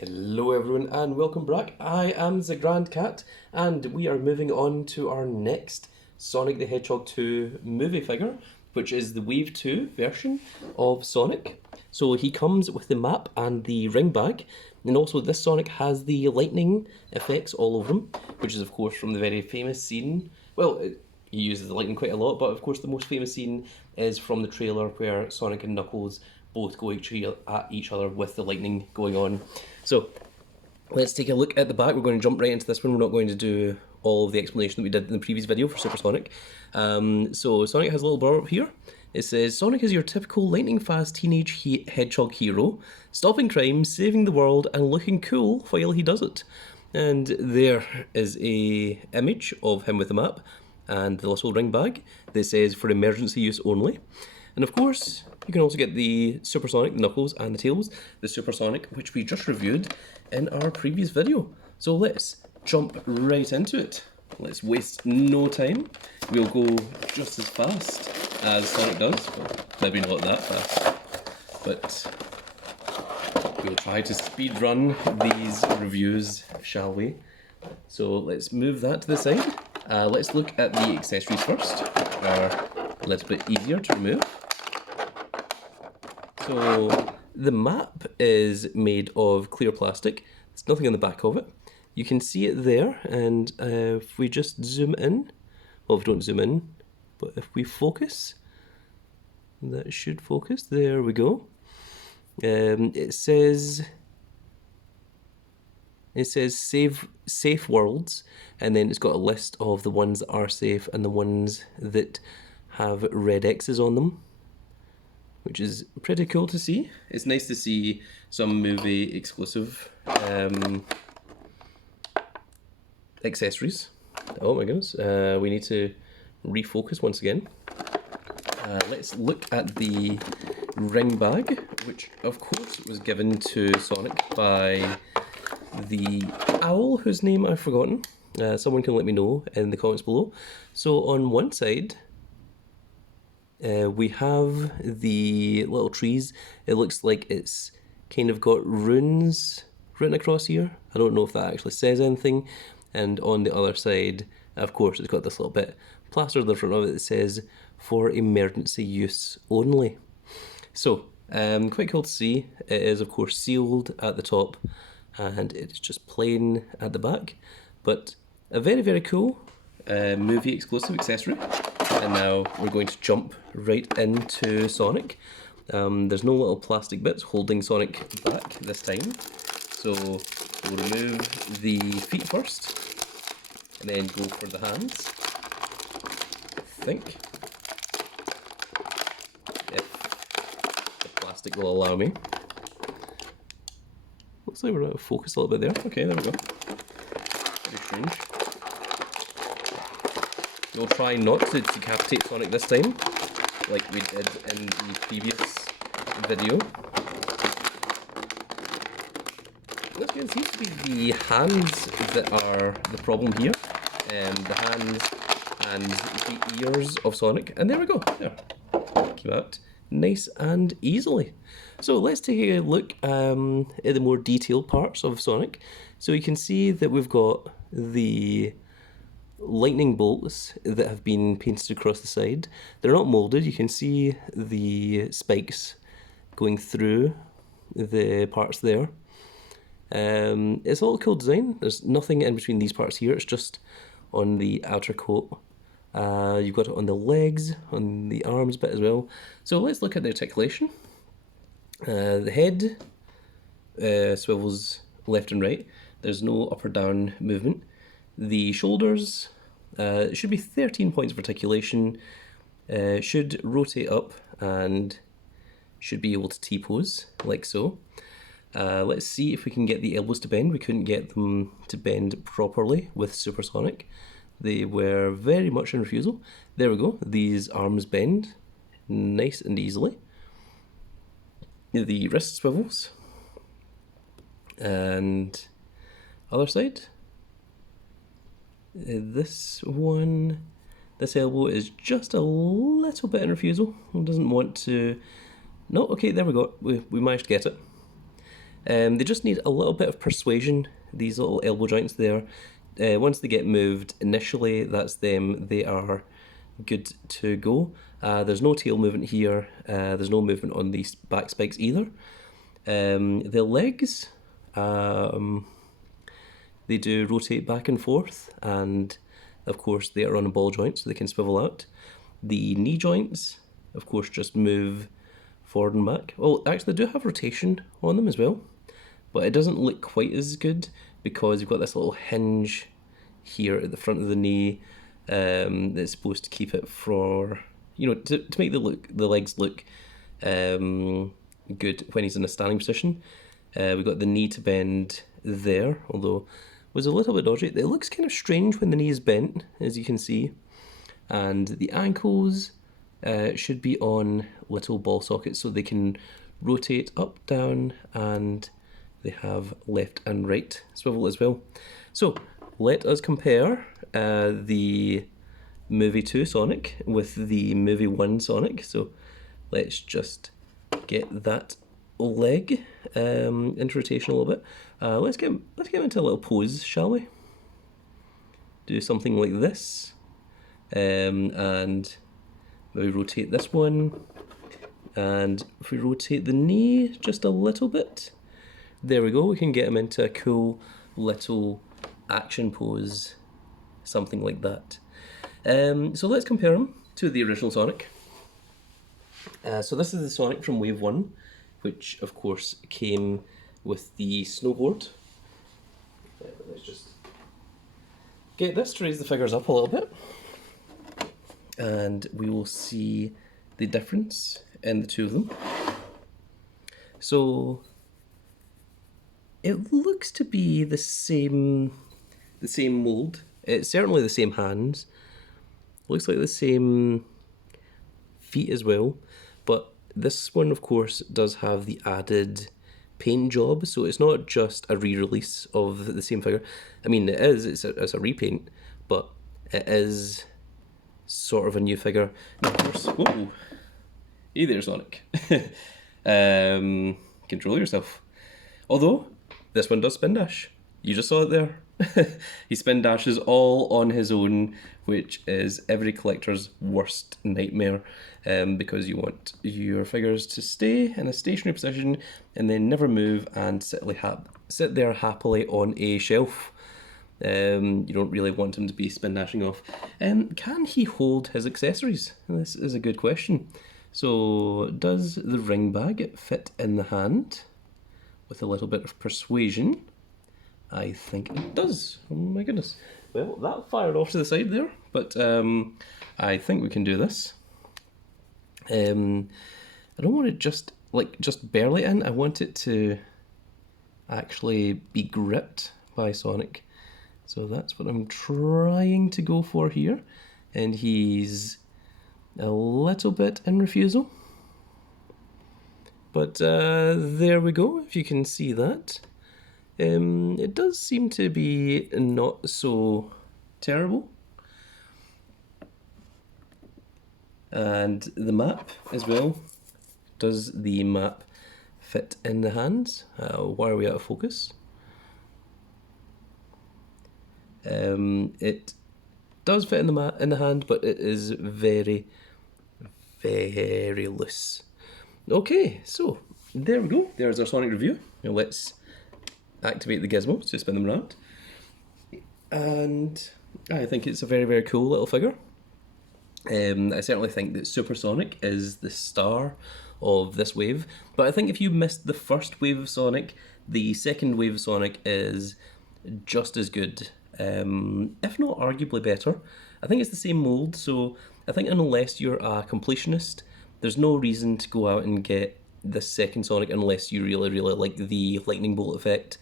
Hello everyone and welcome back. I am the Grand Cat and we are moving on to our next Sonic the Hedgehog 2 movie figure, which is the Wave 2 version of Sonic. So he comes with the map and the ring bag, and also this Sonic has the lightning effects all over him, which is of course from the very famous scene. Well, he uses the lightning quite a lot, but of course the most famous scene is from the trailer where Sonic and Knuckles both go at each other with the lightning going on. So let's take a look at the back. We're going to jump right into this one. We're not going to do all of the explanation that we did in the previous video for Super Sonic. So Sonic has a little bar up here. It says, Sonic is your typical lightning-fast teenage hedgehog hero, stopping crime, saving the world, and looking cool while he does it. And there is a image of him with the map and the little ring bag that says for emergency use only. And of course, you can also get the Supersonic, the Knuckles, and the Tails, the Supersonic, which we just reviewed in our previous video. So let's jump right into it. Let's waste no time. We'll go just as fast as Sonic does. Well, maybe not that fast, but we'll try to speed run these reviews, shall we? So let's move that to the side. Let's look at the accessories first, which are a little bit easier to remove. So the map is made of clear plastic. There's nothing on the back of it. You can see it there, and if we just zoom in, well, if we don't zoom in, but if we focus, that should focus. There we go. It says safe worlds, and then it's got a list of the ones that are safe and the ones that have red X's on them, which is pretty cool to see. It's nice to see some movie exclusive accessories. Oh my goodness, we need to refocus once again. Let's look at the ring bag, which of course was given to Sonic by the owl, whose name I've forgotten. Someone can let me know in the comments below. So on one side, we have the little trees. It looks like it's kind of got runes written across here. I don't know if that actually says anything. And on the other side, of course, it's got this little bit plastered on the front of it that says, for emergency use only. So, quite cool to see. It is, of course, sealed at the top, and it's just plain at the back. But a very, very cool movie exclusive accessory. And now we're going to jump right into Sonic. There's no little plastic bits holding Sonic back this time. So we'll remove the feet first, and then go for the hands. I think, if the plastic will allow me. Looks like we're out of focus a little bit there. Okay, there we go. Very strange. We'll try not to decapitate Sonic this time, like we did in the previous video. Once again, it seems to be the hands that are the problem here. The hands and the ears of Sonic. And there we go. There. Came out nice and easily. So let's take a look at the more detailed parts of Sonic. So you can see that we've got the lightning bolts that have been painted across the side. They're not molded. You can see the spikes going through the parts there. It's a little cool design. There's nothing in between these parts here. It's just on the outer coat. You've got it on the legs, on the arms bit as well. So let's look at the articulation. The head swivels left and right. There's no up or down movement. The shoulders should be 13 points of articulation, should rotate up and should be able to T-pose, like so. Let's see if we can get the elbows to bend. We couldn't get them to bend properly with Supersonic. They were very much in refusal. There we go, these arms bend nice and easily. The wrist swivels. And other side. This elbow is just a little bit in refusal. It doesn't want to... No, okay, there we go. We managed to get it. They just need a little bit of persuasion, these little elbow joints there. Once they get moved initially, that's them, they are good to go. There's no tail movement here, there's no movement on these back spikes either. The legs, they do rotate back and forth, and of course they are on a ball joint so they can swivel out. The knee joints, of course, just move forward and back. Well, actually they do have rotation on them as well, but it doesn't look quite as good because you've got this little hinge here at the front of the knee that's supposed to keep it for, to make the legs look good when he's in a standing position. We've got the knee to bend there, although it was a little bit dodgy. It looks kind of strange when the knee is bent, as you can see. And the ankles should be on little ball sockets so they can rotate up, down, and they have left and right swivel as well. So let us compare the Movie 2 Sonic with the Movie 1 Sonic. So let's just get that leg into rotation a little bit. Let's get into a little pose, shall we? Do something like this, and maybe rotate this one, and if we rotate the knee just a little bit, there we go, we can get him into a cool little action pose, something like that. So let's compare him to the original Sonic. So this is the Sonic from Wave 1, which of course came with the snowboard. Let's just get this to raise the figures up a little bit, and we will see the difference in the two of them. So it looks to be the same mold. It's certainly the same hands. Looks like the same feet as well, but this one of course does have the added paint job, so it's not just a re-release of the same figure. I mean, it's a repaint, but it is sort of a new figure. And of course, whoa, hey there, Sonic. Control yourself. Although this one does spin dash. You just saw it there. He spin dashes all on his own, which is every collector's worst nightmare, because you want your figures to stay in a stationary position and then never move and sit there happily on a shelf. You don't really want him to be spin dashing off. Can he hold his accessories? This is a good question. So does the ring bag fit in the hand with a little bit of persuasion? I think it does. Oh my goodness. Well, that fired off to the side there, but I think we can do this. I don't want it just barely in. I want it to actually be gripped by Sonic. So that's what I'm trying to go for here. And he's a little bit in refusal. But there we go, if you can see that. It does seem to be not so terrible. And the map as well. Does the map fit in the hands? Why are we out of focus? It does fit in the hand, but it is very, very loose. Okay, so there we go. There's our Sonic review. Now let's activate the gizmos to spin them around. And I think it's a very, very cool little figure. I certainly think that Super Sonic is the star of this wave, but I think if you missed the first wave of Sonic, the second wave of Sonic is just as good, if not arguably better. I think it's the same mold, so I think unless you're a completionist, there's no reason to go out and get the second Sonic unless you really, really like the lightning bolt effect,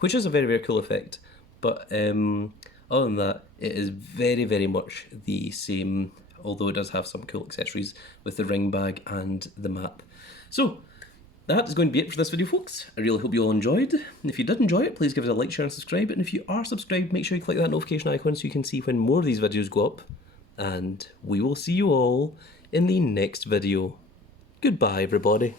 which is a very, very cool effect. But other than that, it is very, very much the same, although it does have some cool accessories with the ring bag and the map. So that is going to be it for this video, folks. I really hope you all enjoyed. And if you did enjoy it, please give it a like, share and subscribe. And if you are subscribed, make sure you click that notification icon so you can see when more of these videos go up. And we will see you all in the next video. Goodbye, everybody.